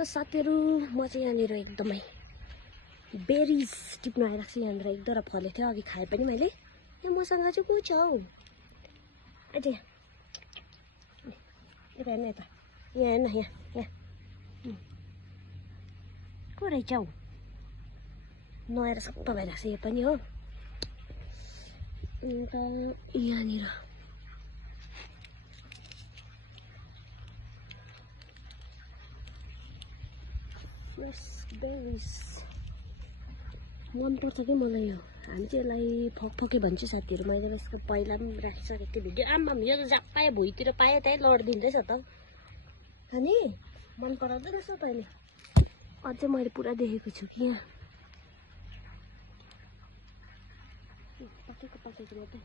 Hello साथीहरु, म चाहिँ यहाँनिर एकदमै बेरिज टिप्न आइरहेको छु। यहाँनिर एक दुईवटा फलेको थियो, अघि खाए पनि मैले। यहाँ मसँग चाहिँ को छ हौ? अझै यता हेर्न, यता यहाँ हेर्न, यहाँ को रहेछ हौ? नआएर सबै भइरहेको छ यो पनि हो। अन्त यहाँनिर बेरिज मनपर्छ कि मलाई यो। हामी चाहिँ यसलाई फकफके भन्छु साथीहरु। मैले यसको पहिला पनि राखिसकेको थिएँ भिडियो। आम्मा यो त जहाँ भुइँतिर पाएँ त्यही लडिदिँदैछ त। अनि मन पराउँदैन रहेछ तैँले? अझै मैले पुरा देखेको छु कि यहाँ पाकेको मात्रै।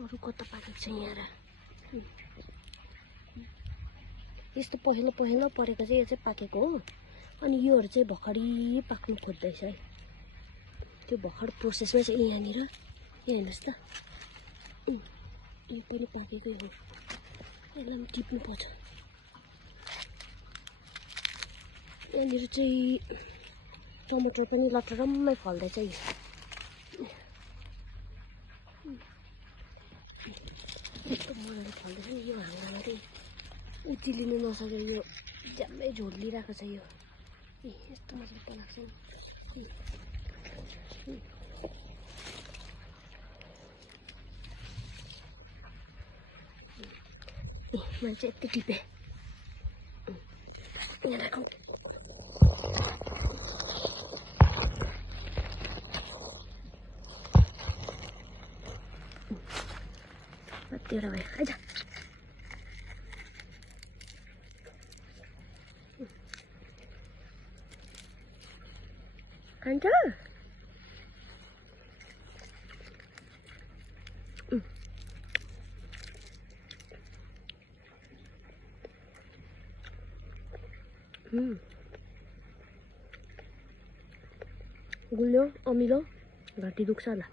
अरू कता पाकेको छ यहाँ र? यस्तो पहेँलो पहेँलो परेको चाहिँ यो चाहिँ पाकेको हो। अनि योहरू चाहिँ भर्खरै पाक्नु खोज्दैछ है। त्यो भर्खर प्रोसेसमा चाहिँ यहाँनिर यहाँ हेर्नुहोस् त, यो पनि पाकेकै हो। यसलाई पनि टिप्नु पर्छ। यहाँनिर चाहिँ टमाटर पनि लटरम्मै फल्दैछ यो। यस्तो मजाले फल्दैछ नि यो हाँगामा चाहिँ उचिलिनु नसकेर यो ज्याम्मै झोलिरहेको छ यो। यस्तो मजाले पलाएको छ नि। मैले चाहिँ यति टिपेँ। यहाँ राखौँ। कतिवटा भयो? आइज। खान्छ? गुलियो अमिलो घाँटी दुख्छ होला।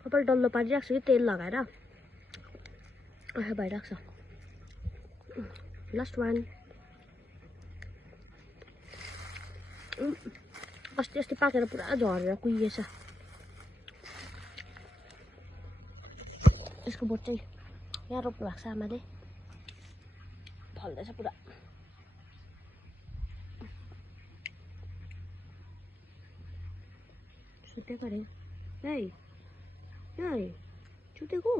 कपाल डल्लो पारिरहेको छु कि तेल लगाएर। आँखा भइरहेको छ। Last one. अस्ति पाकेर पुरा झरेर कुहिएछ। यसको बोट चाहिँ यहाँ रोप्नु भएको छ आमाले। फल्दैछ पुरा। सुतेको अरे। ए छुटेको